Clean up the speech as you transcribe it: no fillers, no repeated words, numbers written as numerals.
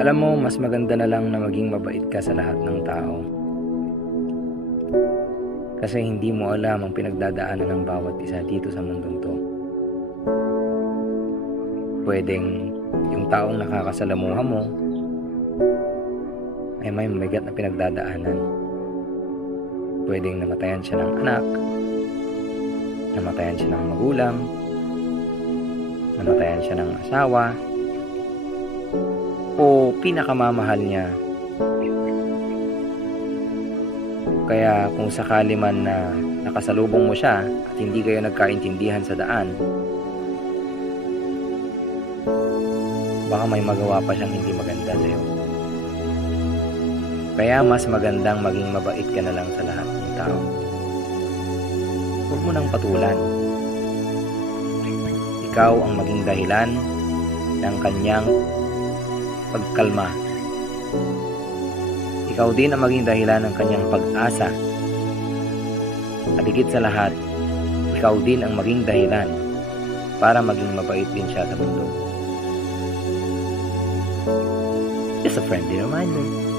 Alam mo, mas maganda na lang na maging mabait ka sa lahat ng tao. Kasi hindi mo alam ang pinagdadaanan ng bawat isa dito sa mundong to. Pwedeng yung taong nakakasalamuha mo ay may mabigat na pinagdadaanan. Pwedeng namatayan siya ng anak, namatayan siya ng magulang, namatayan siya ng asawa, o pinakamamahal niya. Kaya kung sakali man na nakasalubong mo siya at hindi kayo nagkaintindihan sa daan, baka may magawa pa siyang hindi maganda sa'yo. Kaya mas magandang maging mabait ka na lang sa lahat ng tao. Huwag mo nang patulan. Ikaw ang maging dahilan ng kanyang pagkalma. Ikaw din ang maging dahilan ng kanyang pag-asa. At higit sa lahat, ikaw din ang maging dahilan para maging mabait din siya sa mundo. Just a friendly reminder.